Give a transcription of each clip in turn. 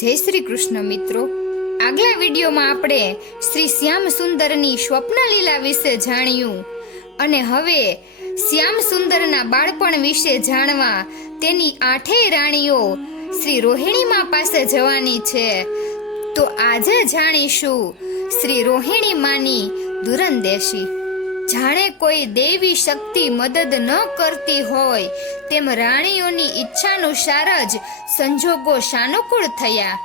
જય શ્રી કૃષ્ણ મિત્રો, આગલા વિડીયોમાં આપણે શ્રી શ્યામ સુંદરની સ્વપ્ન લીલા વિશે જાણ્યું અને હવે શ્યામ સુંદરના બાળપણ વિશે જાણવા તેની આઠેય રાણીઓ શ્રી રોહિણીમા પાસે જવાની છે. તો આજે જાણીશું શ્રી રોહિણીમાની દૂરંદેશી. જાણે કોઈ દેવી શક્તિ મદદ ન કરતી હોય તેમ રાણીઓની ઈચ્છાનુસાર જ સંજોગો સાનુકૂળ થયા.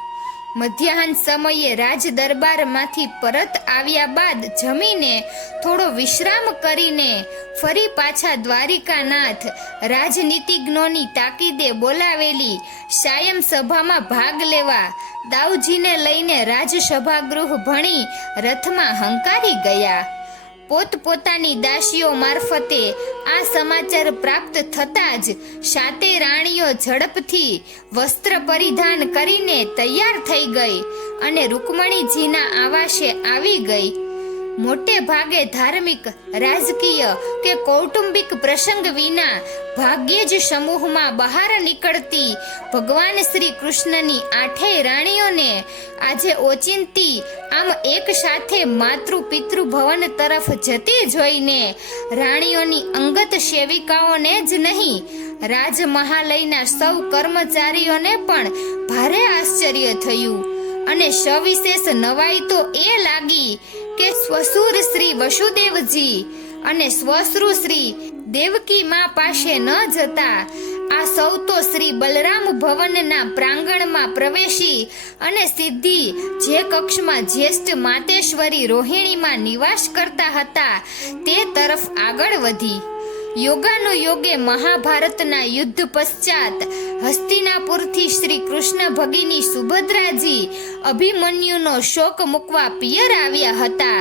મધ્યાહન સમયે રાજ દરબારમાંથી પરત આવ્યા બાદ જમીને થોડો વિશ્રામ કરીને ફરી પાછા દ્વારિકાનાથ રાજનીતિજ્ઞોની તાકીદે બોલાવેલી સાયમ સભામાં ભાગ લેવા દાઉજીને લઈને રાજસભાગૃહ ભણી રથમાં હંકારી ગયા. પોતપોતાની દાસીઓ મારફતે આ સમાચાર પ્રાપ્ત થતાં જ સાતે રાણીઓ ઝડપથી વસ્ત્ર પરિધાન કરીને તૈયાર થઈ ગઈ અને રૂકમણીજીના આવાસે આવી ગઈ. મોટે ભાગે ધાર્મિક, રાજકીય કે કૌટુંબિક પ્રસંગ વિના ભાગ્યે જ સમૂહમાં બહાર નીકળતી ભગવાન શ્રી કૃષ્ણની આઠેય રાણીઓને આજે ઓચિંતી આમ એક સાથે માતૃ પિતૃ ભવન તરફ જતી જોઈને રાણીઓની અંગત સેવિકાઓને જ નહીં, રાજમહાલયના સૌ કર્મચારીઓને પણ ભારે આશ્ચર્ય થયું અને સવિશેષ નવાઈ તો એ લાગી કે સ્વસુર શ્રી વસુદેવજી અને સ્વશ્રુ શ્રી દેવકી મા પાસે ન જતા આ સૌ તો શ્રી બલરામ ભવનના પ્રાંગણમાં પ્રવેશી અને સીધી જે કક્ષમાં જ્યેષ્ઠ માતેશ્વરી રોહિણીમાં નિવાસ કરતા હતા તે તરફ આગળ વધી. યોગાનુયોગે મહાભારતના યુદ્ધ પશ્ચાત હસ્તિનાપુરથી શ્રી કૃષ્ણ ભગિની સુભદ્રાજી અભિમન્યુનો શોક મૂકવા પિયર આવ્યા હતા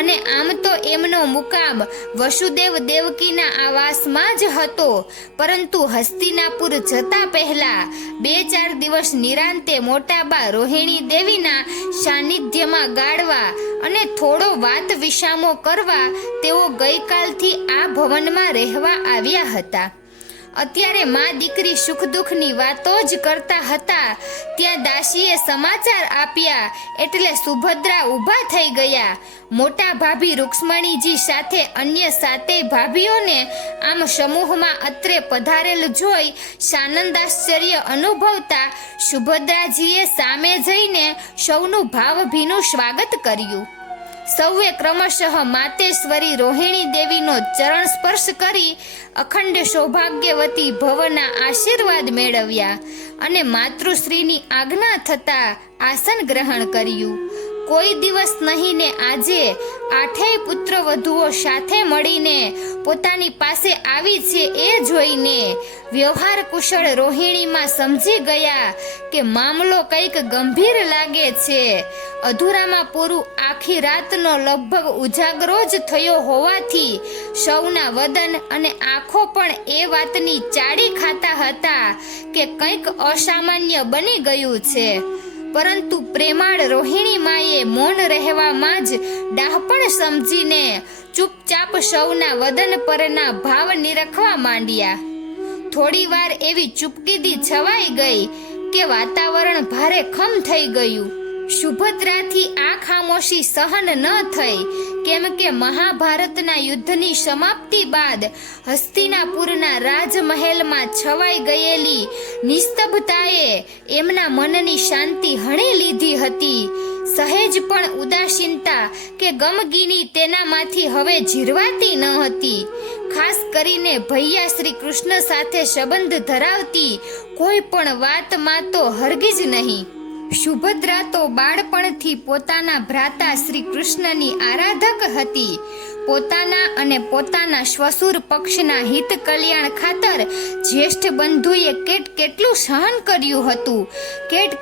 અને આમ તો એમનો મુકામ વસુદેવ દેવકીના આવાસમાં જ હતો, પરંતુ હસ્તિનાપુર જતા પહેલા 2-4 દિવસ નિરાંતે મોટાબા રોહિણી દેવીના સાનિધ્યમાં ગાળવા અને થોડો વાત વિસામો કરવા તેઓ ગઈકાલથી આ ભવનમાં રહેવા આવ્યા હતા. અત્યારે માં દીકરી સુખ દુઃખની વાતો જ કરતા હતા ત્યાં દાસીએ સમાચાર આપ્યા એટલે સુભદ્રા ઊભા થઈ ગયા. મોટા ભાભી રૂક્ષ્મણીજી સાથે અન્ય 7 ભાભીઓને આમ સમૂહમાં અત્રે પધારેલ જોઈ સાનંદાશ્ચર્ય અનુભવતા સુભદ્રાજીએ સામે જઈને સૌનું ભાવભીનું સ્વાગત કર્યું. સૌએ ક્રમશઃ માતેશ્વરી રોહિણી દેવીનો ચરણ સ્પર્શ કરી અખંડ સૌભાગ્યવતી ભવના આશીર્વાદ મેળવ્યા અને માતૃશ્રીની આજ્ઞા થતા આસન ગ્રહણ કર્યું. કોઈ દિવસ નહીં ને આજે આઠેય પુત્ર વધુઓ સાથે મળીને પોતાની પાસે આવી છે એ જોઈને વ્યવહાર કુશળ રોહિણીમાં સમજી ગયા કે મામલો કંઈક ગંભીર લાગે છે. અધૂરામાં પૂરું આખી રાતનો લગભગ ઉજાગરો જ થયો હોવાથી સૌના વદન અને આંખો પણ એ વાતની ચાડી ખાતા હતા કે કંઈક અસામાન્ય બની ગયું છે. પરંતુ પ્રેમાળ રોહિણી માએ મૌન રહેવામાં જ ડાહપણ સમજીને ચૂપચાપ સૌના વદન પરના ભાવ નિરખવા માંડ્યા. થોડી વાર એવી ચૂપકીદી છવાઈ ગઈ કે વાતાવરણ ભારે ખમ થઈ ગયું. સુભદ્રાથી આ ખામોશી સહન ન થઈ, કેમ કે મહાભારતના યુદ્ધની સમાપ્તિ બાદ હસ્તિનાપુરના રાજમહેલમાં છવાઈ ગયેલી નિસ્તબ્ધતાએ એમના મનની શાંતિ હણી લીધી હતી. સહેજ પણ ઉદાસીનતા કે ગમગીની તેનામાંથી હવે જીરવાતી ન હતી. ખાસ કરીને ભૈયા શ્રી કૃષ્ણ સાથે સંબંધ ધરાવતી કોઈ પણ વાતમાં તો હરગીજ નહીં. સુભદ્રા તો બાળપણથી પોતાના ભ્રાતા શ્રી કૃષ્ણની આરાધક હતી. પોતાના અને પોતાના શ્વશુર પક્ષના હિત કલ્યાણ ખાતર જ્યેષ્ઠ બંધુએ કેટલું સહન કર્યું હતું,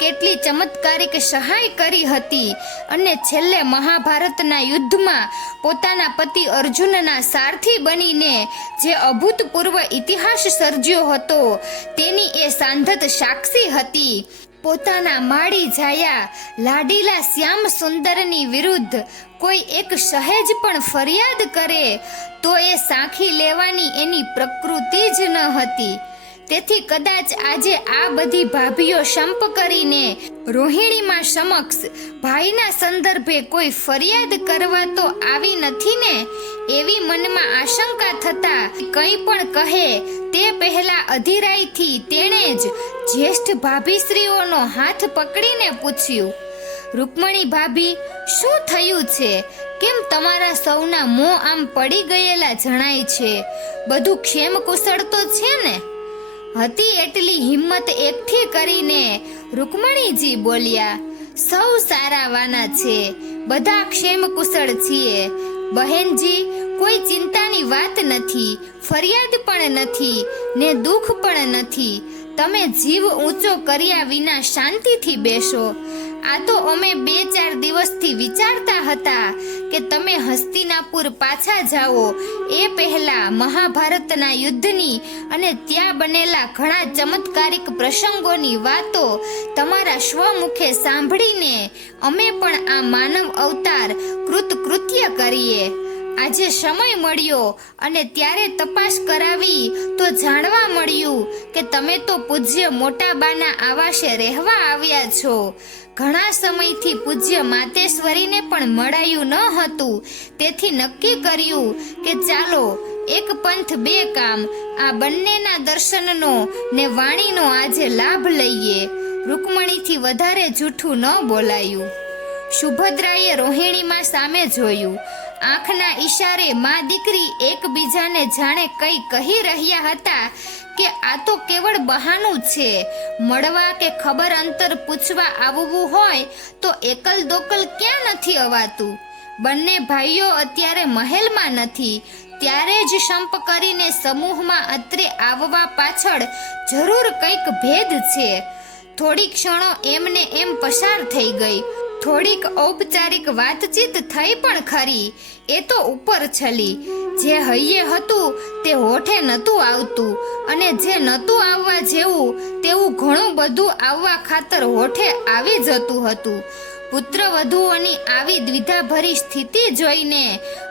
કેટલી ચમત્કારિક સહાય કરી હતી અને છેલ્લે મહાભારતના યુદ્ધમાં પોતાના પતિ અર્જુનના સારથી બનીને જે અભૂતપૂર્વ ઇતિહાસ સર્જ્યો હતો તેની એ સાંધત સાક્ષી હતી. પોતાના માડી જાયા લાડીલા શ્યામ સુંદરની વિરુદ્ધ કોઈ એક સહેજ પણ ફરિયાદ કરે તો એ સાંખી લેવાની એની પ્રકૃતિ જ ન હતી. તેથી કદાચ આજે આ બધી ભાભીઓ સંપ કરીને રોહિણીમાં સમક્ષ ભાઈના સંદર્ભે કોઈ ફરિયાદ કરવા તો આવી નથી ને, એવી મનમાં આશંકા થતા કંઈ પણ કહે તે પહેલા અધીરાઈથી તેણે જ જ્યેષ્ઠ ભાભીશ્રીઓનો હાથ પકડીને પૂછ્યું, રૂકમણી ભાભી, શું થયું છે? કેમ તમારા સૌના મોં આમ પડી ગયેલા જણાય છે? બધું ક્ષેમ કુશળ તો છે ને? હતી એટલી હિંમત એકઠી કરીને રૂકમણીજી બોલ્યા, સૌ સારા વાના છે, બધા ક્ષેમ કુશળ છીએ બહેનજી, કોઈ ચિંતાની વાત નથી, ફરિયાદ પણ નથી ને દુઃખ પણ નથી. તમે જીવ ઊંચો કર્યા વિના શાંતિથી બેસો. આ તો અમે 2-4 દિવસથી વિચારતા હતા કે તમે હસ્તિનાપુર પાછા જાઓ એ પહેલા મહાભારતના યુદ્ધની અને ત્યાં બનેલા ઘણા ચમત્કારિક પ્રસંગોની વાતો તમારા સ્વમુખે સાંભળીને અમે પણ આ માનવ અવતાર કૃતકૃત્ય કરીએ. આજે સમય મળ્યો અને ત્યારે તપાસ કરાવી તો જાણવા મળ્યું કે તમે તો પૂજ્ય મોટાબાના આવાસે રહેવા આવ્યા છો. ઘણા સમયથી પૂજ્ય માતેશ્વરીને પણ મળાયું ન હતું, તેથી નક્કી કર્યું કે ચાલો એક પંથ બે કામ, આ બંનેના દર્શનનો ને વાણીનો આજે લાભ લઈએ. રૂકમણીથી વધારે જૂઠું ન બોલાયું. સુભદ્રાએ રોહિણીમાં સામે જોયું. આંખના ઈશારે માં દીકરી એકબીજાને જાણે કંઈ કહી રહ્યા હતા કે આ તો કેવળ બહાનું છે. મળવા કે ખબર અંતર પૂછવા આવવું હોય તો એકલ દોકલ ક્યાં નથી અવાતું. બંને ભાઈઓ અત્યારે મહેલમાં નથી, ત્યારે જ સંપ કરીને સમૂહમાં અત્રે આવવા પાછળ જરૂર કંઈક ભેદ છે. થોડી ક્ષણો એમને એમ પસાર થઈ ગઈ. થોડીક ઔપચારિક વાતચીત થઈ પણ ખરી, એ તો ઉપર છલી. જે હૈયે હતું તે હોઠે નહોતું આવતું અને જે નહોતું આવવા જેવું તેવું ઘણું બધું આવવા ખાતર હોઠે આવી જતું હતું. પુત્રવધુઓની આવી દ્વિધાભરી સ્થિતિ જોઈને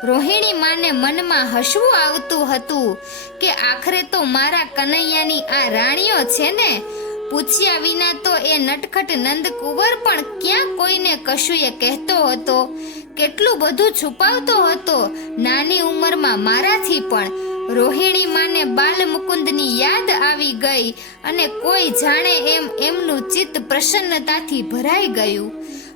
રોહિણી માને મનમાં હસવું આવતું હતું કે આખરે તો મારા કનૈયાની આ રાણીઓ છે ને. પૂછ્યા વિના તો એ નટખટ નંદકુંવર પણ ક્યાં કોઈને કશુંએ કહેતો હતો, કેટલું બધું છુપાવતો હતો નાની ઉંમરમાં મારાથી પણ. રોહિણી માને બાલ મુકુંદની યાદ આવી ગઈ અને કોઈ જાણે એમનું ચિત્ત પ્રસન્નતાથી ભરાઈ ગયું.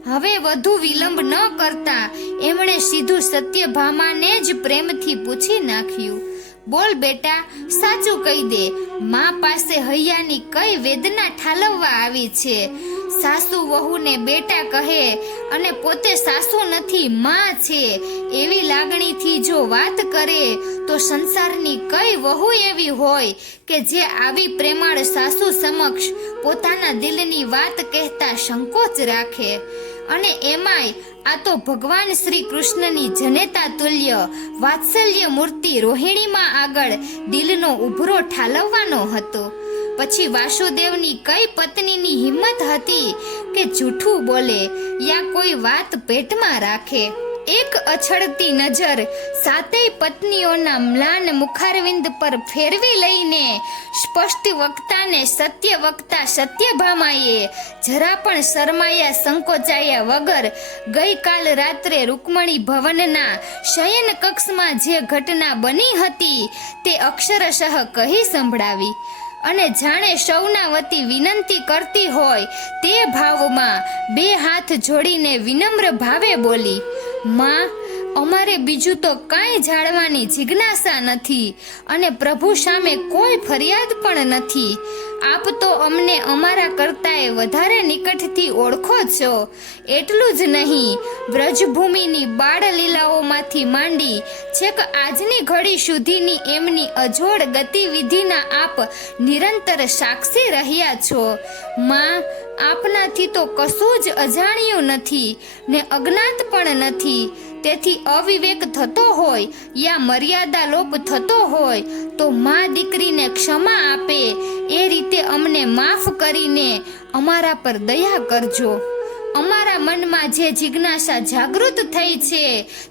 હવે વધુ વિલંબ ન કરતા એમણે સીધું સત્યભામાને જ પ્રેમથી પૂછી નાખ્યું, બોલ બેટા, સાચું કહી દે, માં પાસે હૈયાની કઈ વેદના ઠાલવવા આવી છે? સાસુ વહુને બેટા કહે અને પોતે સાસુ નથી માં છે એવી લાગણીથી જો વાત કરે તો સંસારની કઈ વહુ એવી હોય કે જે આવી પ્રેમાળ સાસુ સમક્ષ પોતાના દિલની વાત કહેતા સંકોચ રાખે? અને એમાંય આ તો ભગવાન શ્રી કૃષ્ણની જનેતા તુલ્ય વાત્સલ્ય મૂર્તિ રોહિણીમાં આગળ દિલનો ઉભરો ઠાલવવાનો હતો. પછી વાસુદેવની કઈ પત્નીની હિંમત હતી કે જૂઠું બોલે યા કોઈ વાત પેટમાં રાખે? એક અછડતી નજર સાતેય પત્નીઓના મ્લાન મુખારવિંદ પર ફેરવી લઈને સ્પષ્ટ વક્તાને સત્ય વક્તા સત્યભામાએ જરા પણ શરમાયા સંકોચાયા વગર ગઈકાલ રાત્રે રૂકમણી ભવનના શયન કક્ષમાં જે ઘટના બની હતી તે અક્ષરશઃ કહી સંભળાવી અને જાણે સૌના વતી વિનંતી કરતી હોય તે ભાવમાં 2 હાથ જોડીને વિનમ્ર ભાવે બોલી, માં, અમારે બીજું તો કાંઈ જાણવાની જિજ્ઞાસા નથી અને પ્રભુ સામે કોઈ ફરિયાદ પણ નથી. આપ તો અમને અમારા કરતાંય વધારે નિકટથી ઓળખો છો. એટલું જ નહીં, વ્રજભૂમિની બાળલીલાઓમાંથી માંડી છેક આજની ઘડી સુધીની એમની અજોડ ગતિવિધિના આપ નિરંતર સાક્ષી રહ્યા છો. માં, આપનાથી તો કશું જ અજાણ્યું નથી ને અજ્ઞાત પણ નથી. તેથી અવિવેક થતો હોય યા મર્યાદા લોપ થતો હોય તો માં દીકરીને ક્ષમા આપે એ રીતે અમને માફ કરીને અમારા પર દયા કરજો. અમારા મનમાં જે જિજ્ઞાસા જાગૃત થઈ છે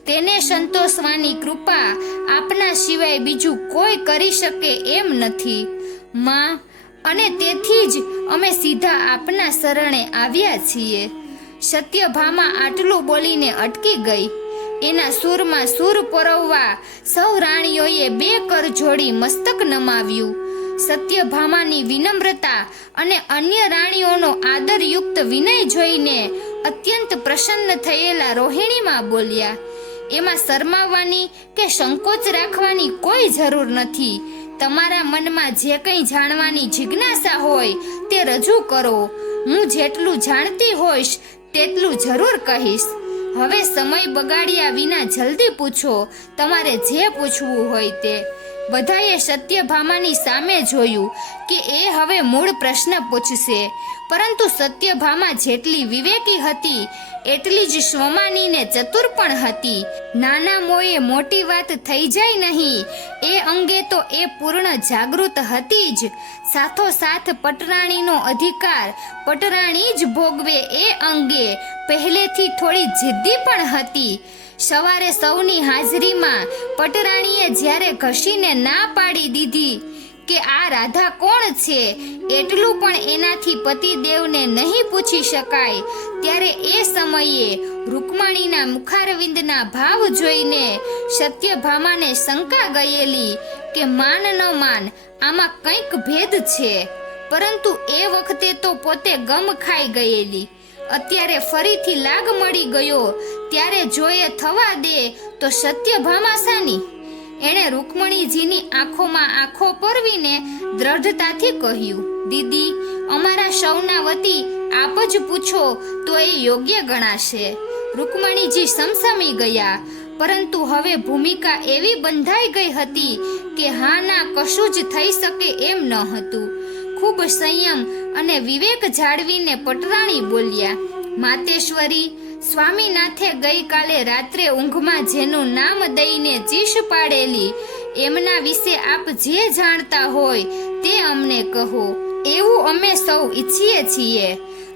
તેને સંતોષવાની કૃપા આપના સિવાય બીજું કોઈ કરી શકે એમ નથી. માં, અને તેથી જ અમે સીધા આપના શરણે આવ્યા છીએ. સત્યભામા આટલું બોલીને અટકી ગઈ. એના સૂરમાં સૂર પરોવવા સૌ રાણીઓએ 2 કર જોડી મસ્તક નમાવ્યું. સત્યભામાની વિનમ્રતા અને અન્ય રાણીઓનો આદરયુક્ત વિનય જોઈને અત્યંત પ્રસન્ન થયેલા રોહિણીમાં બોલ્યા, એમાં શરમાવાની કે સંકોચ રાખવાની કોઈ જરૂર નથી. તમારા મનમાં જે કંઈ જાણવાની જિજ્ઞાસા હોય તે રજૂ કરો. હું જેટલું જાણતી હોઈશ તેટલું જરૂર કહીશ. હવે સમય બગાડ્યા વિના જલ્દી પૂછો, તમારે જે પૂછવું હોય તે. બધાએ સત્યભામાની સામે જોયું કે એ હવે મૂળ પ્રશ્ન પૂછશે, પરંતુ સત્યભામા જેટલી વિવેકી હતી એટલી જ સ્વમાની ને ચતુર પણ હતી. નાના મોએ મોટી વાત થઈ જાય નહીં એ અંગે તો એ પૂર્ણ જાગૃત હતી જ. સાથોસાથ પટરાણીનો અધિકાર પટરાણી જ ભોગવે એ અંગે પહેલેથી થોડી જિદ્દી પણ હતી. સવારે સૌની હાજરીમાં પટરાણીએ જ્યારે ઘસીને ના પાડી દીધી કે આ રાધા કોણ છે એટલું પણ એનાથી પતિદેવને નહીં પૂછી શકાય, ત્યારે એ સમયે રૂકમણીના મુખારવિંદના ભાવ જોઈને સત્યભામાને શંકા ગયેલી કે માન ન માન આમાં કંઈક ભેદ છે. પરંતુ એ વખતે તો પોતે ગમ ખાઈ ગયેલી. અત્યારે ફરીથી લાગ મળી ગયો ત્યારે જોયે થવા દે તો સત્યભામા સાની. એણે રૂકમણીજીની આંખોમાં આંખો પરવીને દ્રઢતાથી કહ્યું, દીદી, અમારા સૌના વતી આપ જ પૂછો તો એ યોગ્ય ગણાશે. રૂકમણીજી સમસમી ગયા, પરંતુ હવે ભૂમિકા એવી બંધાઈ ગઈ હતી કે હા ના કશું જ થઈ શકે એમ ન હતું. ખૂબ સંયમ અને વિવેક જાળવીને પટરાણી બોલ્યા, માતેશ્વરી, સ્વામીનાથે ગઈકાલે રાત્રે ઊંઘમાં જેનું નામ દઈને ચીસ પાડેલી એમના વિશે આપ જે જાણતા હોય તે અમને કહો. એવું અમે સૌ ઈચ્છીએ છીએ.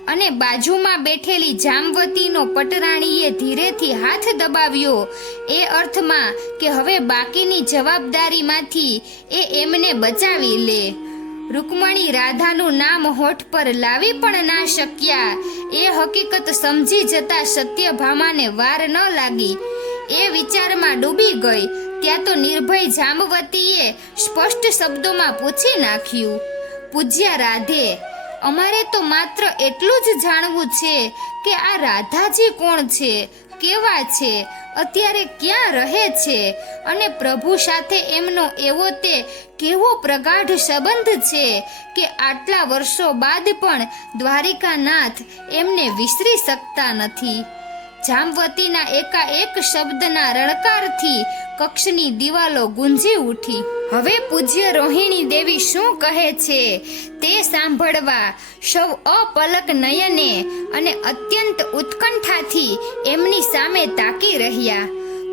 અને બાજુમાં બેઠેલી જામવતીનો પટરાણીએ ધીરેથી હાથ દબાવ્યો એ અર્થમાં કે હવે બાકીની જવાબદારીમાંથી એ એમને બચાવી લે. રૂકમણી રાધાનું નામ હોઠ પર લાવી પણ ના શક્યા એ હકીકત સમજી જતા સત્યભામાને વાર ન લાગી. એ વિચારમાં ડૂબી ગઈ ત્યાં તો નિર્ભય જામવતીએ સ્પષ્ટ શબ્દોમાં પૂછી નાખ્યું, પૂજ્યા રાધે, અમારે તો માત્ર એટલું જ જાણવું છે કે આ રાધાજી કોણ છે, કેવા છે, અત્યારે ક્યાં રહે છે અને પ્રભુ સાથે એમનો એવો તે કેવો પ્રગાઢ સંબંધ છે કે આટલા વર્ષો બાદ પણ દ્વારિકાનાથ એમને વિસરી શકતા નથી. જામવતીના એકાએક શબ્દના રણકારથી કક્ષની દિવાલો ગુંજી ઉઠી. હવે પૂજ્ય રોહિણી દેવી શું કહે છે તે સાંભળવા સૌ અપલક નયને અને અત્યંત ઉત્કંઠાથી એમની સામે તાકી રહ્યા.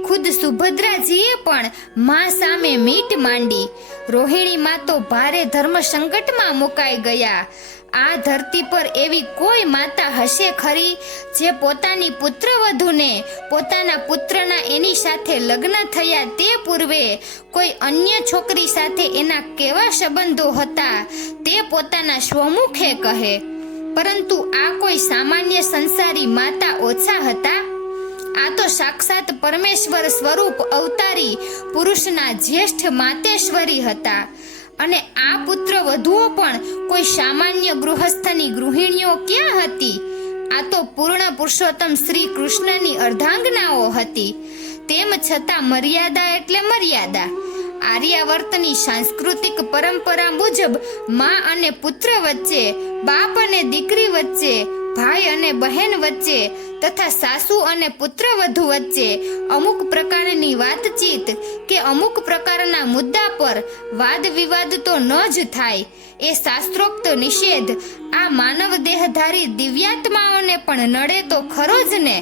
ખુદ સુભદ્રાજીએ પણ માં સામે મીટ માંડી. રોહિણી માં તો ભારે ધર્મ સંકટમાં મુકાઈ ગયા. આ ધરતી પર એવી કોઈ માતા હશે ખરી જે પોતાની પુત્રવધૂને પોતાના પુત્રના એની સાથે લગ્ન થયા તે પૂર્વે કોઈ અન્ય છોકરી સાથે એના કેવા સંબંધો હતા તે પોતાના સ્વમુખે કહે. પરંતુ આ કોઈ સામાન્ય સંસારી માતા ઓછા હતા. આ તો સાક્ષાત પરમેશ્વર સ્વરૂપ અવતારી પુરુષના જ્યેષ્ઠ માતેશ્વરી હતા. અને આ પુત્ર વધુઓ પણ કોઈ સામાન્ય ગૃહસ્થની ગૃહિણીઓ ક્યાં હતી? આ તો પૂર્ણ પુરુષોત્તમ શ્રી કૃષ્ણની અર્ધાંગનાઓ હતી. તેમ છતાં મર્યાદા એટલે મર્યાદા. આર્યાવર્તની સાંસ્કૃતિક પરંપરા મુજબ માં અને પુત્ર વચ્ચે, બાપ અને દીકરી વચ્ચે, ભાઈ અને બહેન વચ્ચે તથા સાસુ અને પુત્રવધુ વચ્ચે અમુક પ્રકારની વાતચીત કે અમુક પ્રકારના મુદ્દા પર વાદ વિવાદ તો ન જ થાય એ શાસ્ત્રોક્ત નિષેધ આ માનવ દેહધારી દિવ્યાત્માઓને પણ નડે તો ખરો જ ને.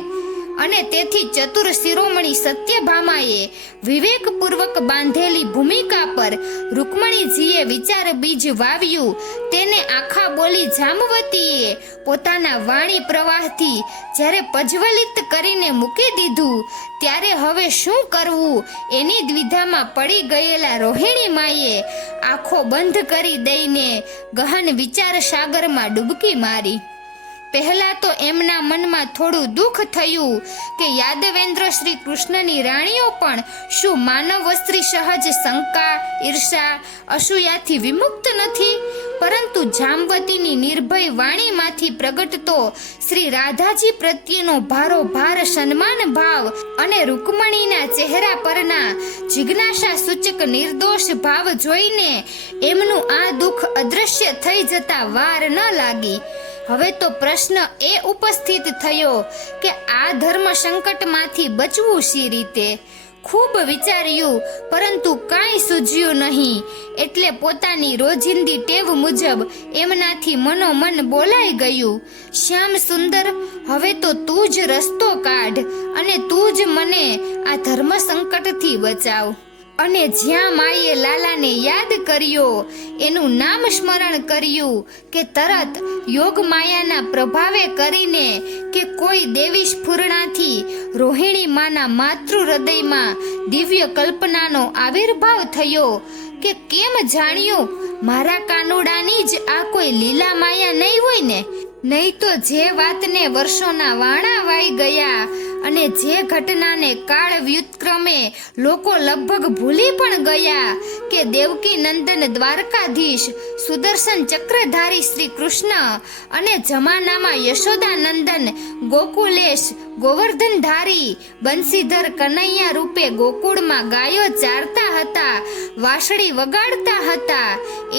અને તેથી ચતુર શિરોમણી સત્યભામાએ વિવેકપૂર્વક બાંધેલી ભૂમિકા પર રૂકમણીજીએ વિચાર બીજ વાવ્યું. તેને આખા બોલી જામવતીએ પોતાના વાણી પ્રવાહથી જ્યારે પ્રજ્વલિત કરીને મૂકી દીધું, ત્યારે હવે શું કરવું એની દ્વિધામાં પડી ગયેલા રોહિણીમાએ આંખો બંધ કરી દઈને ગહન વિચાર સાગરમાં ડૂબકી મારી. પહેલા તો એમના મનમાં થોડું દુઃખ થયું કે યાદવેન્દ્ર શ્રી કૃષ્ણની રાણીઓ પણ શું માનવ વસ્ત્રી સહજ શંકા, ઈર્ષા, અસૂયાથી વિમુક્ત નથી? પરંતુ જામવતીની નિર્ભય વાણીમાંથી પ્રગટતો શ્રી રાધાજી પ્રત્યેનો ભારોભાર સન્માન ભાવ અને રૂકમણીના ચહેરા પરના જિજ્ઞાસા સૂચક નિર્દોષ ભાવ જોઈને એમનું આ દુઃખ અદ્રશ્ય થઈ જતા વાર ન લાગી. હવે તો પ્રશ્ન એ ઉપસ્થિત થયો કે આ ધર્મ સંકટમાંથી બચવું શી રીતે? ખૂબ વિચાર્યું, પરંતુ કાંઈ સૂઝ્યું નહીં. એટલે પોતાની રોજિંદી ટેવ મુજબ એમનાથી મનોમન બોલાઈ ગયું, શ્યામ સુંદર, હવે તો તું જ રસ્તો કાઢ અને તું જ મને આ ધર્મ સંકટથી બચાવ. અને જ્યાં માએ લાલાને યાદ કર્યો, એનું નામ સ્મરણ કર્યું કે તરત યોગ માયાના પ્રભાવે કરીને કે કોઈ દેવી સ્ફુરણાથી રોહિણી માના માતૃ હૃદયમાં દિવ્ય કલ્પનાનો આવિર્ભાવ થયો કે કેમ જાણ્યું મારા કાનુડાની જ આ કોઈ લીલા માયા નહીં હોય ને? નહીં તો જે વાતને વર્ષોના વાણા વાઈ ગયા અને જે ઘટનાને કાળ વ્યુત્ક્રમે લોકો લગભગ ભૂલી પણ ગયા કે દેવકી નંદન દ્વારકાધીશ, સુદર્શન ચક્રધારી શ્રી કૃષ્ણ અને જમાનામાં યશોદા નંદન ગોકુલેશ, ગોવર્ધનધારી બંસીધર કનૈયા રૂપે ગોકુળમાં ગાયો ચારતા હતા, વાંસળી વગાડતા હતા.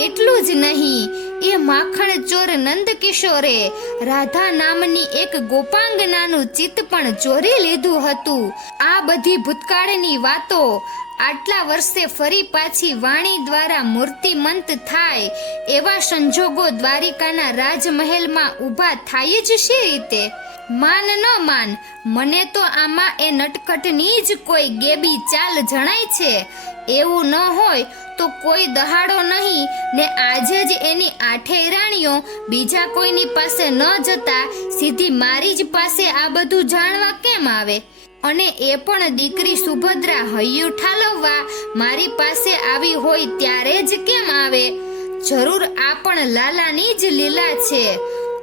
એટલું જ નહીં, એ માખણ ચોર નંદકિશોરે રાધા નામની એક ગોપાંગનાનું ચિત્ત પણ ચોરી લીધું હતું. આ બધી ભૂતકાળની વાતો આટલા વર્ષે ફરી પાછી વાણી દ્વારા મૂર્તિમંત થાય એવા સંજોગો દ્વારિકાના રાજમહેલમાં ઊભા થાય જ શી રીતે? માન ન માન, મને તો આમાં એ નટખટની જ કોઈ ગેબી ચાલ જણાય છે. એવું ન હોય તો કોઈ દહાડો નહીં ને આજે જ એની આઠેય રાણીઓ બીજા કોઈની પાસે ન જતા સીધી મારી જ પાસે આ બધું જાણવા કેમ આવે? અને એ પણ દીકરી સુભદ્રા હૈયું ઠાલવવા મારી પાસે આવી હોય ત્યારે જ કેમ આવે? જરૂર આ પણ લાલાની જ લીલા છે.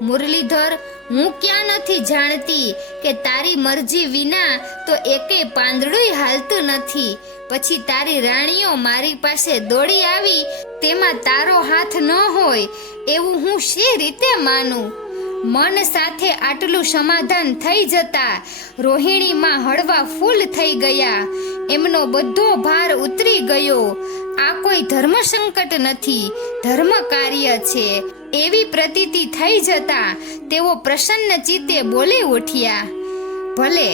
મુરલીધર, હું ક્યાં નથી જાણતી કે તારી મરજી વિના તો એકેય પાંદડુંય હાલતું નથી. પછી તારી રાણીઓ મારી પાસે દોડી આવી તેમાં તારો હાથ ન હોય એવું હું શી રીતે માનું? મન સાથે આટલું સમાધાન થઈ જતા રોહિણીમાં હળવા ફૂલ થઈ ગયા. એમનો બધો ભાર ઉતરી ગયો. આ કોઈ ધર્મ સંકટ નથી, ધર્મ કાર્ય છે એવી પ્રતીતિ થઈ જતા તેઓ પ્રસન્ન ચિત્તે બોલી ઉઠ્યા, ભલે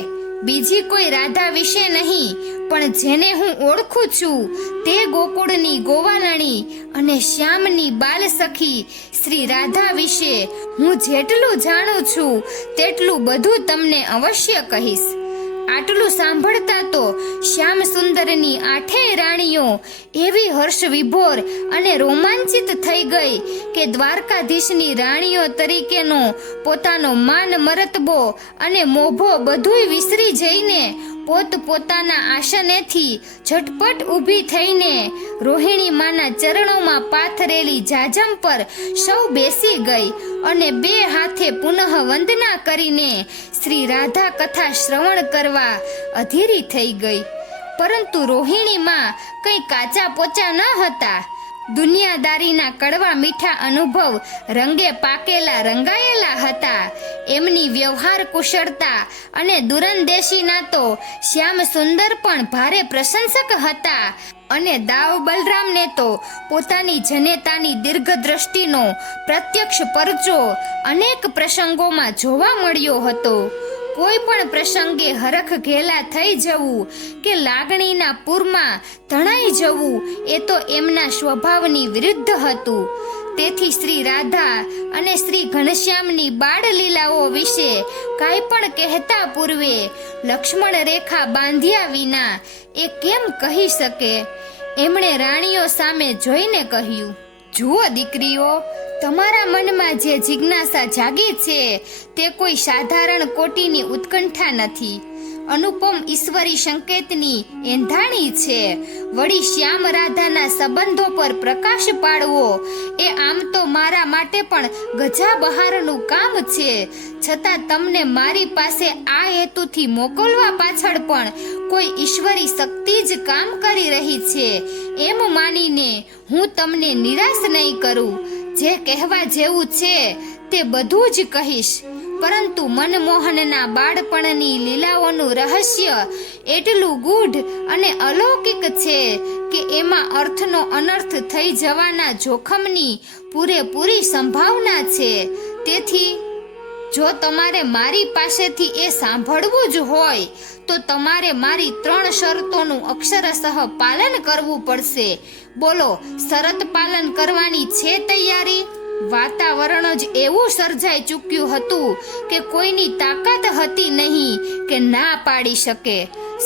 બીજી કોઈ રાધા વિશે નહીં, પણ જેને હું ઓળખું છું તે ગોકુળની ગોવાલણી અને શ્યામની બાલ સખી શ્રી રાધા વિશે હું જેટલું જાણું છું તેટલું બધું તમને અવશ્ય કહીશ. આટલું સાંભળતા તો શ્યામ સુંદરની આઠેય રાણીઓ એવી હર્ષ વિભોર અને રોમાંચિત થઈ ગઈ કે દ્વારકાધીશની રાણીઓ તરીકેનો પોતાનો માન મરતબો અને મોભો બધુંય વિસરી જઈને પોતપોતાના આસનેથી ઝટપટ ઊભી થઈને રોહિણી માના ચરણોમાં પાથરેલી જાજમ પર સૌ બેસી ગઈ અને બે હાથે પુનઃ વંદના કરીને શ્રી રાધા કથા શ્રવણ કરવા અધીરી થઈ ગઈ. પરંતુ રોહિણીમાં કંઈ કાચા પોચા ન હતા. દુનિયાદારીના કડવા મીઠા અનુભવ રંગે પાકેલા રંગાયેલા હતા. એમની વ્યવહાર કુશળતા અને દૂરંદેશીના તો શ્યામ સુંદર પણ ભારે પ્રશંસક હતા. અને દાવ બલરામને તો પોતાની જનેતાની દીર્ઘદ્રષ્ટિનો પ્રત્યક્ષ પરચો અનેક પ્રસંગોમાં જોવા મળ્યો હતો. કોઈ પણ પ્રસંગે હરખ ઘેલા થઈ જવું કે લાગણીના પૂરમાં તણાઈ જવું એ તો એમના સ્વભાવની વિરુદ્ધ હતું. તેથી શ્રી રાધા અને શ્રી ઘનશ્યામની બાળલીલાઓ વિશે કાંઈ પણ કહેતા પૂર્વે લક્ષ્મણ રેખા બાંધ્યા વિના એ કેમ કહી શકે? એમણે રાણીઓ સામે જોઈને કહ્યું, જુઓ દીકરીઓ, તમારા મનમાં જે જિજ્ઞાસા જાગી છે તે કોઈ સાધારણ કોટીની ઉત્કંઠા નથી, અનુપમ ઈશ્વરી સંકેતની એંધાણી છે. વળી શ્યામ રાધાના સંબંધો પર પ્રકાશ પાડવો એ આમ તો મારા માટે પણ ગજા બહારનું કામ છે. છતાં તમને મારી પાસે આ હેતુથી મોકલવા પાછળ પણ કોઈ ઈશ્વરી શક્તિ જ કામ કરી રહી છે એમ માનીને હું તમને નિરાશ નહીં કરું. જે કહેવા જેવું છે તે બધું જ કહીશ, પરંતુ મનમોહનના બાળપણની લીલાઓનું રહસ્ય એટલું ગૂઢ અને અલૌકિક છે કે એમાં અર્થનો અનર્થ થઈ જવાના જોખમની પૂરેપૂરી સંભાવના છે. તેથી જો તમારે મારી પાસેથી એ સાંભળવું જ હોય તો તમારે મારી 3 શરતોનું અક્ષરશઃ પાલન કરવું પડશે. બોલો, શરત પાલન કરવાની છે તૈયારી? વાતાવરણ જ એવું સર્જાઈ ચૂક્યું હતું કે કોઈની તાકાત હતી નહીં કે ના પાડી શકે.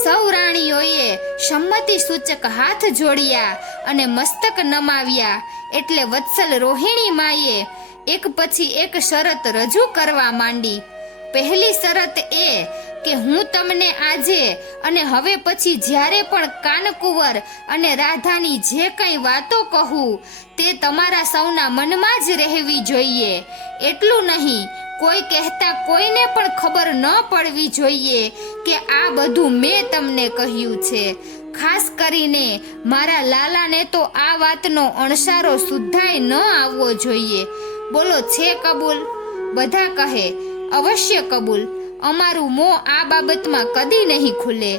સૌ રાણીઓએ સંમતિ સૂચક હાથ જોડ્યા અને મસ્તક નમાવ્યા એટલે વત્સલ રોહિણી માએ એક પછી એક શરત રજૂ કરવા માંડી. પહેલી શરત એ કે હું તમને આજે અને હવે પછી જ્યારે પણ કાનકુંવર અને રાધાની જે કંઈ વાતો કહું તે તમારા સૌના મનમાં જ રહેવી જોઈએ. એટલું નહીં, કોઈ કહેતા કોઈને પણ ખબર ન પડવી જોઈએ કે આ બધું મેં તમને કહ્યું છે. ખાસ કરીને મારા લાલાને તો આ વાતનો અણસારો સુદ્ધાય ન આવવો જોઈએ. બોલો, છે કબૂલ? બધા કહે, અવશ્ય કબૂલ. અમારું મોં આ બાબતમાં કદી નહીં ખુલે.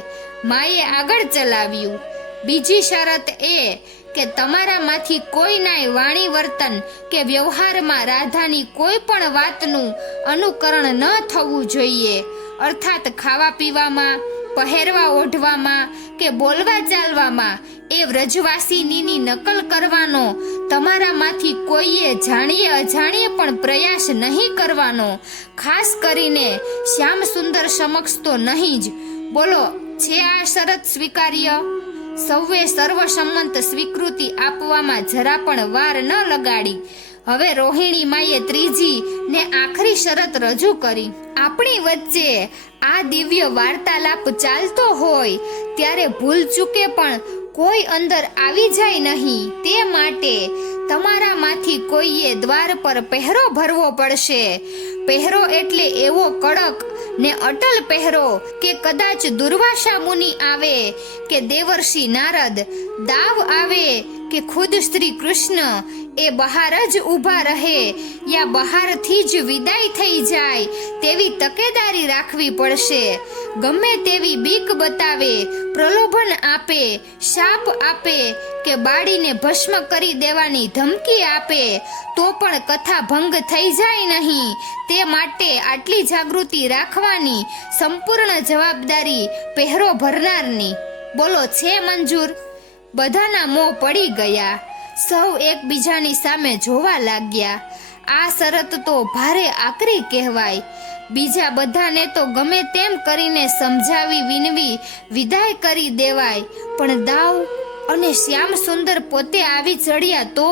માએ આગળ ચલાવ્યું. બીજી શરત એ કે તમારામાંથી કોઈનાય વાણી વર્તન કે વ્યવહારમાં રાધાની કોઈ પણ વાતનું અનુકરણ ન થવું જોઈએ. અર્થાત ખાવા પીવામાં, પહેરવા ઓઢવામાં કે બોલવા ચાલવામાં એ વ્રજવાસીનીની નકલ કરવાનો તમારામાંથી કોઈએ જાણીએ અજાણીએ પણ પ્રયાસ નહીં કરવાનો. ખાસ કરીને શ્યામ સુંદર સમક્ષ તો નહીં જ. બોલો, છે આ શરત સ્વીકાર્ય? સૌએ સર્વસંમત સ્વીકૃતિ આપવામાં જરા પણ વાર ન લગાડી. હવે રોહિણી માએ ત્રીજી ને આખરી શરત રજૂ કરી. આપણી વચ્ચે આ દિવ્ય વાર્તાલાપ ચાલતો હોય ત્યારે ભૂલ ચૂકે પણ કોઈ અંદર આવી જાય નહીં તે માટે તમારામાંથી કોઈએ દ્વાર પર પહેરો ભરવો પડશે. પહેરો એટલે એવો કડક ને અટલ પહેરો કે કદાચ દુર્વાસા મુનિ આવે કે દેવર્ષિ નારદ, દાવ આવે કે ખુદ શ્રી કૃષ્ણ એ બહાર જ ઊભા રહે યા બહારથી જ વિદાય થઈ જાય તેવી તકેદારી રાખવી પડશે. ગમે તેવી બીક બતાવે, પ્રલોભન આપે, શાપ આપે કે બાળીને ભસ્મ કરી દેવાની ધમકી આપે તો પણ કથા ભંગ થઈ જાય નહીં તે માટે આટલી જાગૃતિ રાખવાની સંપૂર્ણ જવાબદારી પહેરો ભરનારની. બોલો, છે મંજૂર? બધાના મોં પડી ગયા. સૌ એકબીજાની સામે જોવા લાગ્યા. આ શરત તો ભારે આકરી કહેવાય. બીજા બધાને તો ગમે તેમ કરીને સમજાવી વિનવી વિદાય કરી દેવાય, પણ દાવ અને શ્યામ સુંદર પોતે આવી ચડ્યા તો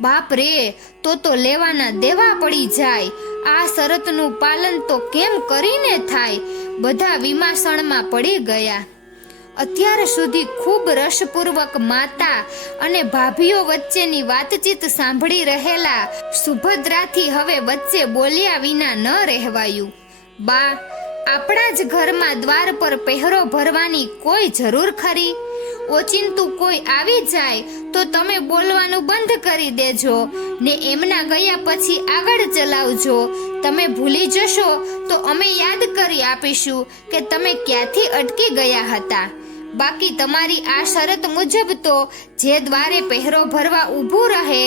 બાપ રે, તો લેવાના દેવા પડી જાય. આ શરતનું પાલન તો કેમ કરીને થાય? બધા વિમાસણમાં પડી ગયા. અત્યાર સુધી ખૂબ રસપૂર્વક માતા અને ભાભીઓ વચ્ચેની વાતચીત સાંભળી રહેલા સુભદ્રાથી હવે વચ્ચે બોલ્યા વિના ન રહેવાયું. બા, આપણા જ ઘરમાં દ્વાર પર પહેરો ભરવાની કોઈ જરૂર ખરી? ઓચિંતું કોઈ આવી જાય તો તમે બોલવાનું બંધ કરી દેજો ને એમના ગયા પછી આગળ ચલાવજો. તમે ભૂલી જશો તો અમે યાદ કરી આપીશું કે તમે ક્યાંથી અટકી ગયા હતા. બાકી તમારી આ શરત મુજબ તો જે દ્વારે પહેરો ભરવા ઊભું રહે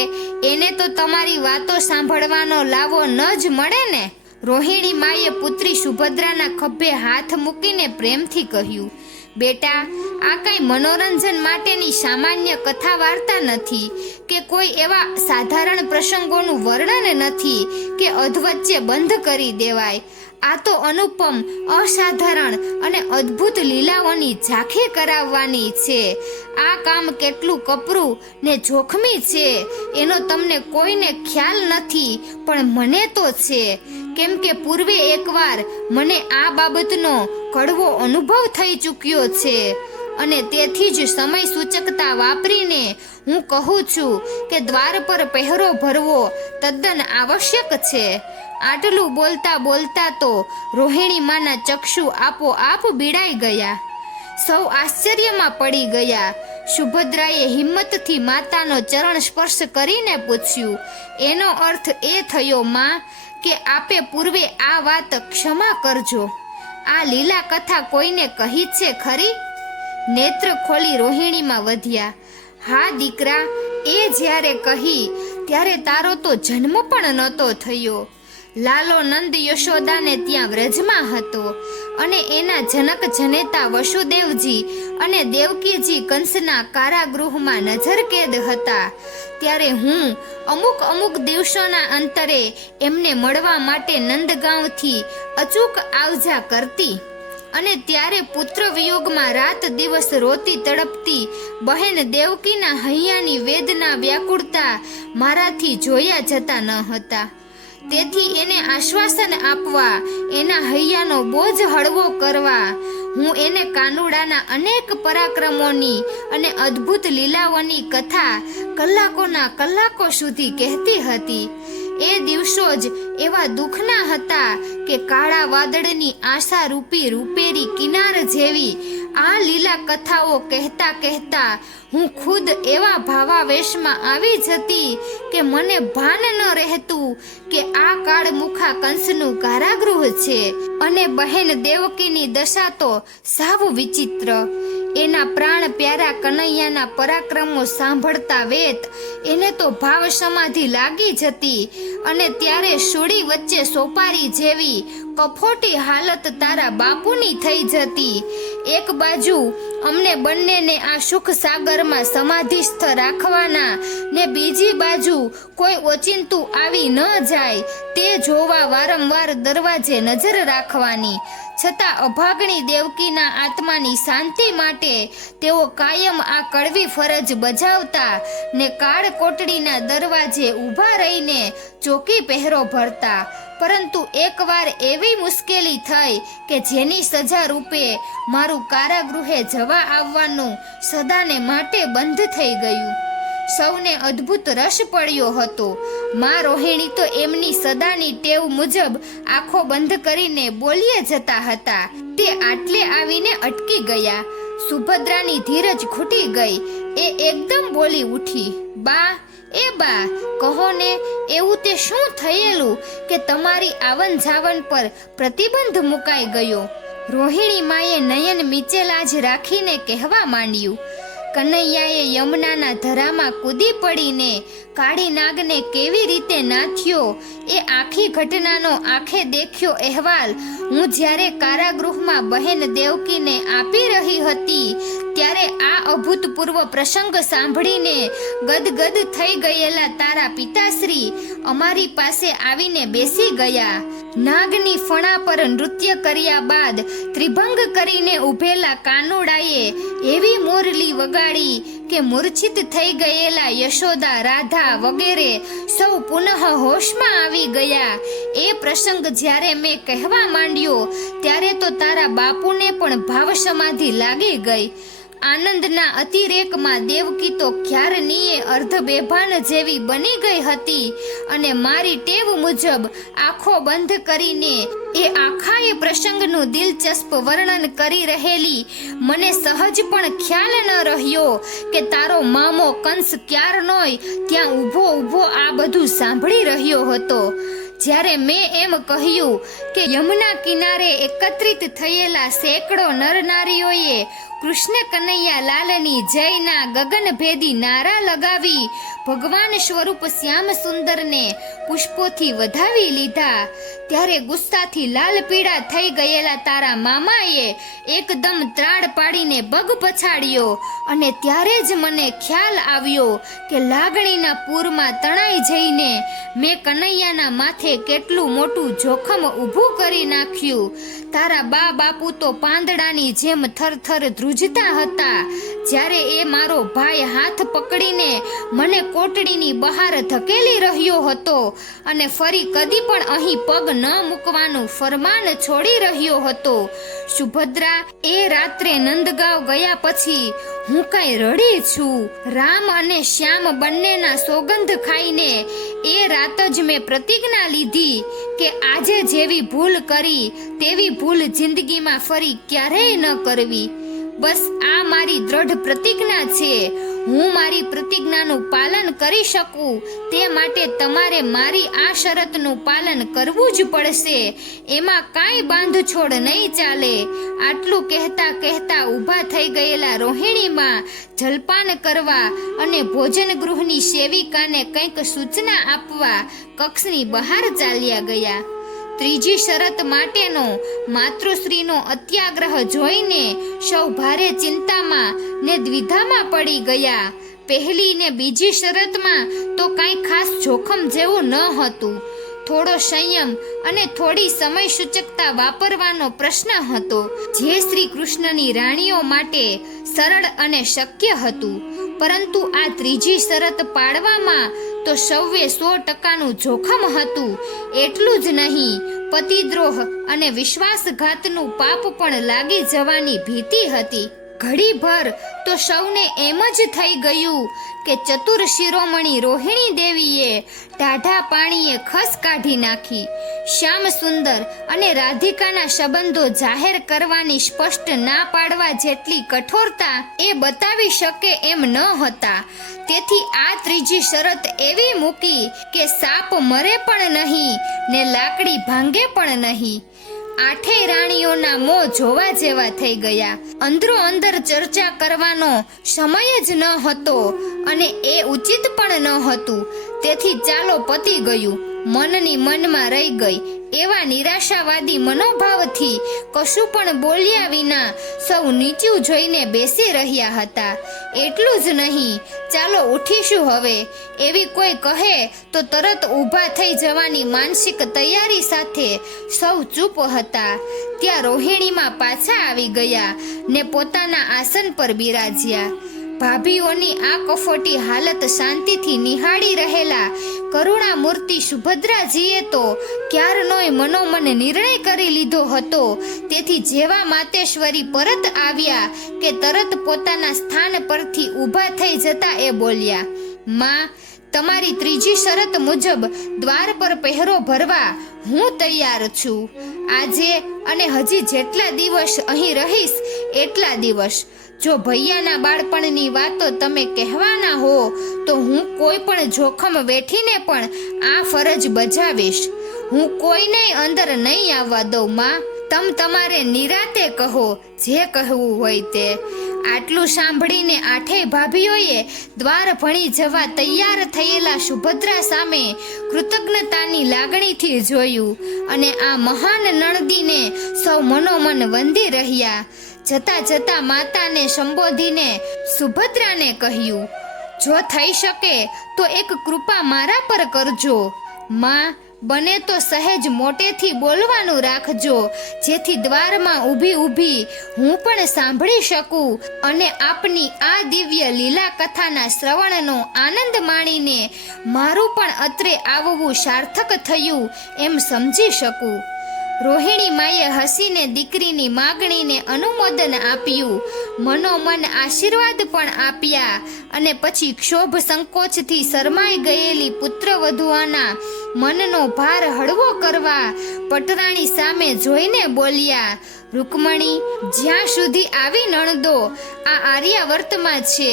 એને તો તમારી વાતો સાંભળવાનો લાવો ન જ મળે ને. રોહિણી માએ પુત્રી સુભદ્રાના ખભે હાથ મૂકીને પ્રેમથી કહ્યું, બેટા, આ કઈ મનોરંજન માટેની સામાન્ય કથા વાર્તા નથી કે કોઈ એવા સાધારણ પ્રસંગોનું વર્ણન નથી કે અધવચ્ચે બંધ કરી દેવાય. આ તો અનુપમ, અસાધારણ અને અદ્ભુત લીલાઓની ઝાંખી કરાવવાની છે. આ કામ કેટલું કપરું ને જોખમી છે એનો તમને કોઈને ખ્યાલ નથી, પણ મને તો છે. કેમ કે પૂર્વે એકવાર મને આ બાબતનો કડવો અનુભવ થઈ ચૂક્યો છે અને તેથી જ સમય સૂચકતા વાપરીને હું કહું છું કે દ્વાર પર પહેરો ભરવો તદ્દન આવશ્યક છે. આટલું બોલતા બોલતા તો રોહિણી માના ચક્ષુ આપોઆપ બીડાઈ ગયા. સૌ આશ્ચર્યમાં પડી ગયા. સુભદ્રાએ હિંમતથી માતાનો ચરણ સ્પર્શ કરીને પૂછ્યું, એનો અર્થ એ થયો માં કે આપે પૂર્વે આ વાત ક્ષમા કરજો. આ લીલા કથા કોઈને કહી છે ખરી? નેત્ર ખોલી રોહિણીમાં વધ્યા. હા દીકરા, એ જ્યારે કહી ત્યારે તારો તો જન્મ પણ નહોતો થયો. લાલો નંદ યશોદાને ત્યાં વ્રજમાં હતો અને એના જનક જનેતા વસુદેવજી અને દેવકીજી કંસના કારાગૃહમાં નજરકેદ હતા. ત્યારે હું અમુક દિવસોના અંતરે એમને મળવા માટે નંદગાંવથી અચૂક આવજા કરતી અને ત્યારે પુત્ર વિયોગમાં રાત દિવસ રોતી તડપતી બહેન દેવકીના હૈયાની વેદના વ્યાકુળતા મારાથી જોયા જતા ન હતા. તેથી એને આશ્વાસન આપવા, એના હૈયાનો બોજ હળવો કરવા હું એને કાનુડાના અનેક પરાક્રમોની અને અદ્ભુત લીલાઓની કથા કલાકોના કલાકો સુધી કહેતી હતી. એ દિવસો જ એવા દુઃખના હતા કે કાળા વાદળની આશા રૂપી રૂપેરી કિનાર જેવી આ લીલા કથાઓ કહેતા કહેતા હું ખુદ એવા ભાવાવેશમાં આવી જતી કે મને ભાન ન રહેતું કે આ કાળમુખા કંસનું કારાગૃહ છે અને બહેન દેવકીની દશા તો સાવ વિચિત્ર. એના પ્રાણ પ્યારા કનૈયાના પરાક્રમો સાંભળતા વેત એને તો ભાવ સમાધિ લાગી જતી અને ત્યારે સુડી વચ્ચે સોપારી જેવી કફોટી હાલત તારા બાપુની થઈ જતી. એક બાજુ અમને બંનેને આ સુખ સાગરમાં સમાધિસ્થ રાખવાના ને બીજી બાજુ કોઈ ઓચિંતું આવી ન જાય તે જોવા વારંવાર દરવાજે નજર રાખવાની. છતાં અભાગણી દેવકીના આત્માની શાંતિ માટે તેઓ કાયમ આ કડવી ફરજ બજાવતા ને કાળ કોટડીના દરવાજે ઊભા રહીને ચોકી પહેરો ભરતા. પરંતુ એકવાર એવી મુશ્કેલી થઈ કે જેની સજા રૂપે મારું કારાગૃહે જવા આવવાનું સદાને માટે બંધ થઈ ગયું. સૌને અદ્ભુત રસ પડ્યો હતો. માં રોહિણી તો એમની સદાની ટેવ મુજબ આંખો બંધ કરીને બોલ્યે જતા હતા. તે આટલે આવીને અટકી ગયા. સુભદ્રાની ધીરજ ખૂટી ગઈ. એ એકદમ બોલી ઉઠી, બા, એ બા, કહો ને, એવું તે શું થયેલું કે તમારી આવન જાવન પર પ્રતિબંધ મુકાઈ ગયો? રોહિણી માએ નયન મીચેલા જ રાખીને કહેવા માંડ્યું. કનૈયાએ યમુનાના ધરામાં કૂદી પડીને કાળી નાગને કેવી રીતે નાથ્યો એ આખી ઘટનાનો આંખે દેખ્યો અહેવાલ હું જ્યારે કારાગૃહમાં બહેન દેવકીને આપી રહી હતી ત્યારે આ અભૂતપૂર્વ પ્રસંગ સાંભળીને ગદગદ થઈ ગયેલા તારા પિતાશ્રી અમારી પાસે આવીને બેસી ગયા. નાગની ફણા પર નૃત્ય કર્યા બાદ ત્રિભંગ કરીને ઊભેલા કાનુડાએ એવી મોરલી વગાડી કે મૂર્છિત થઈ ગયેલા યશોદા, રાધા વગેરે સૌ પુનઃ હોશમાં આવી ગયા. એ પ્રસંગ જ્યારે મેં કહેવા માંડ્યો ત્યારે તો તારા બાપુને પણ ભાવ સમાધિ લાગી ગઈ. આનંદના અતિરેકમાં દેવકી તો ખ્યારનીએ અર્ધ બેભાન જેવી બની ગઈ હતી અને મારી ટેવ મુજબ આંખો બંધ કરીને એ આખાય પ્રસંગનું દિલચસ્પ વર્ણન કરી રહેલી મને સહજ પણ ખ્યાલ ન રહ્યો કે તારો મામો કંસ ક્યારનોય ત્યાં ઊભો આ બધું સાંભળી રહ્યો હતો. જ્યારે મેં એમ કહ્યું કે યમુના કિનારે એકત્રિત થયેલા સેંકડો નરનારીઓએ કૃષ્ણ કનૈયા લાલની જયના ગગનભેદી નારા લગાવી ભગવાન સ્વરૂપ શ્યામ સુંદરને પુષ્પોથી વધાવી લીધા. ત્યારે ગુસ્સાથી લાલ પીળા થઈ ગયેલા તારા મામાએ એકદમ ત્રાડ પાડીને પગ પછાડ્યો અને ત્યારે જ મને ખ્યાલ આવ્યો કે લાગણીના પૂરમાં તણાઈ જઈને મેં કનૈયાના માથે કેટલું મોટું જોખમ ઊભું કરી નાખ્યું. તારા બા બાપુ તો પાંદડાની જેમ થરથર ધ્રુજતા હતા જ્યારે એ મારો ભાઈ હાથ પકડીને મને કોટડીની બહાર ધકેલી રહ્યો હતો અને ફરી કદી પણ અહીં પગ ન મૂકવાનું ફરમાન છોડી રહ્યો હતો. સુભદ્રા, એ રાત્રે નંદગાંવ ગયા પછી હું કઈ રડી છું. રામ અને શ્યામ બંનેના સોગંધ ખાઈને એ રાત જ મેં પ્રતિજ્ઞા લીધી કે આજે જેવી ભૂલ કરી તેવી ભૂલ જિંદગીમાં ફરી ક્યારેય ન કરવી. બસ આ મારી દ્રઢ પ્રતિજ્ઞા છે. હું મારી પ્રતિજ્ઞાનું પાલન કરી શકું તે માટે તમારે મારી આ શરતનું પાલન કરવું જ પડશે. એમાં કાંઈ બાંધછોડ નહીં ચાલે. આટલું કહેતા કહેતા ઊભા થઈ ગયેલા રોહિણીમાં જલપાન કરવા અને ભોજન ગૃહની સેવિકાને કંઈક સૂચના આપવા કક્ષની બહાર ચાલ્યા ગયા. ત્રીજી શરત માટેનો માતૃશ્રીનો અત્યાગ્રહ જોઈને સૌ ભારે ચિંતામાં ને દ્વિધામાં પડી ગયા. પહેલી ને બીજી શરતમાં તો કાંઈ ખાસ જોખમ જેવું ન હતું. થોડો સંયમ અને થોડી સમય સૂચકતા વાપરવાનો પ્રશ્ન હતો, જે શ્રી કૃષ્ણની રાણીઓ માટે સરળ અને શક્ય હતું. પરંતુ આ ત્રીજી શરત પાડવામાં તો સૌએ 100%નું જોખમ હતું. એટલું જ નહીં, પતિદ્રોહ અને વિશ્વાસઘાતનું પાપ પણ લાગી જવાની ભીતિ હતી. ઘડીભર તો સૌને એમ જ થઈ ગયું કે ચતુર શિરોમણી રોહિણી દેવીએ ટાઢા પાણીએ ખસ કાઢી નાખી. શ્યામ સુંદર અને રાધિકાના સંબંધો જાહેર કરવાની સ્પષ્ટ ના પાડવા જેટલી કઠોરતા એ બતાવી શકે એમ ન હતા. તેથી આ ત્રીજી શરત એવી મૂકી કે સાપ મરે પણ નહીં ને લાકડી ભાંગે પણ નહીં. આઠેય રાણીઓના મોં જોવા જેવા થઈ ગયા. અંદરો અંદર ચર્ચા કરવાનો સમય જ ન હતો અને એ ઉચિત પણ ન હતું. તેથી ચાલો પતી ગયું મનની મનમાં રહી ગઈ એવા નિરાશાવાદી મનોભાવથી કશું પણ બોલ્યા વિના સૌ નીચું જોઈને બેસી રહ્યા હતા. એટલું જ નહીં, ચાલો ઉઠીશું હવે એવી કોઈ કહે તો તરત ઊભા થઈ જવાની માનસિક તૈયારી સાથે સૌ ચૂપ હતા. ત્યાં રોહિણીમાં પાછા આવી ગયા ને પોતાના આસન પર બિરાજ્યા. ભાભીઓની આ કફોટી હાલત શાંતિથી નિહાળી રહેલા કરુણા મૂર્તિ સુભદ્રાજીએ તો ક્યારનોય મનોમન નિર્ણય કરી લીધો હતો. તેથી જેવા માતેશ્વરી પરત આવ્યા કે તરત પોતાના સ્થાન પરથી ઊભા થઈ જતા એ બોલ્યા, માં, તમારી ત્રીજી શરત મુજબ દ્વાર પર પહેરો ભરવા હું તૈયાર છું. આજે અને હજી જેટલા દિવસ અહીં રહીશ એટલા દિવસ. જો ભૈયાના બાળપણની વાતો તમે કહેવાના હો તો હું કોઈ પણ જોખમ વેઠીને પણ આ ફરજ બજાવીશ. હું કોઈને અંદર નહીં આવવા દઉં માં. તમારે નિરાતે કહો જે કહેવું હોય તે. આટલું સાંભળીને આઠેય ભાભીઓએ દ્વાર ભણી જવા તૈયાર થયેલા સુભદ્રા સામે કૃતજ્ઞતાની લાગણીથી જોયું અને આ મહાન નણદીને સૌ મનોમન વંદી રહ્યા. જતા જતા માતાને સંબોધીને સુભદ્રાને કહ્યું, જો થઈ શકે તો એક કૃપા મારા પર કરજો. માં, બને તો સહેજ મોટેથી બોલવાનું રાખજો, જેથી દ્વારમાં ઊભી ઊભી હું પણ સાંભળી શકું અને આપની આ દિવ્ય લીલા કથાના શ્રવણનો આનંદ માણીને મારું પણ અત્રે આવવું સાર્થક થયું એમ સમજી શકું. રોહિણી માએ હસીને દીકરીની માગણીને અનુમોદન આપ્યું, મનોમન આશીર્વાદ પણ આપ્યા અને પછી ક્ષોભ સંકોચથી શરમાઈ ગયેલી પુત્રવધુઓના મનનો ભાર હળવો કરવા પટરાણી સામે જોઈને બોલ્યા, રૂકમણી, જ્યાં સુધી આવી નણદો આ આર્યાવર્તમાં છે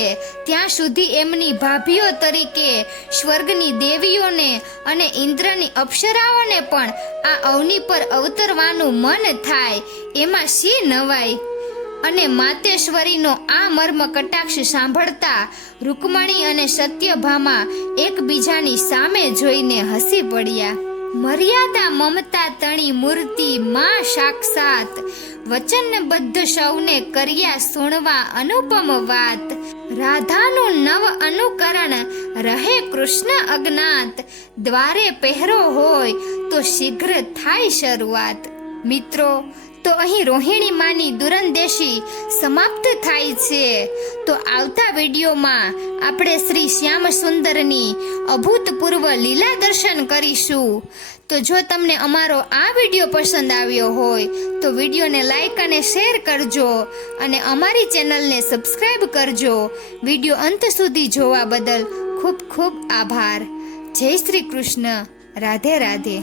ત્યાં સુધી એમની ભાભીઓ તરીકે સ્વર્ગની દેવીઓને અને ઇન્દ્રની અપ્સરાઓને પણ આ અવની પર અવતરવાનું મન થાય, એમાં શી નવાઈ. અને માતેશ્વરીનો આ મર્મ કટાક્ષ સાંભળતા રૂકમણી અને સત્યભામા એકબીજાની સામે જોઈને હસી પડ્યા. મર્યાદા મમતા તણી મૂર્તિ માં સાક્ષાત, વચનબદ્ધ સૌને કર્યા સુણવા અનુપમ વાત. રાધાનું નવ અનુકરણ રહે કૃષ્ણ અજ્ઞાત, દ્વારે પહેરો હોય તો શીઘ્ર થાય શરૂઆત. મિત્રો, તો અહીં રોહિણી માની દુરંદેશી સમાપ્ત થાય છે. તો આવતા વિડીયોમાં આપણે શ્રી શ્યામ સુંદરની અભૂતપૂર્વ લીલા દર્શન કરીશું. તો જો તમને અમારો આ વિડીયો પસંદ આવ્યો હોય તો વિડીયોને લાઈક અને શેર કરજો અને અમારી ચેનલને સબસ્ક્રાઈબ કરજો. વિડીયો અંત સુધી જોવા બદલ ખૂબ ખૂબ આભાર. જય શ્રી કૃષ્ણ. રાધે રાધે.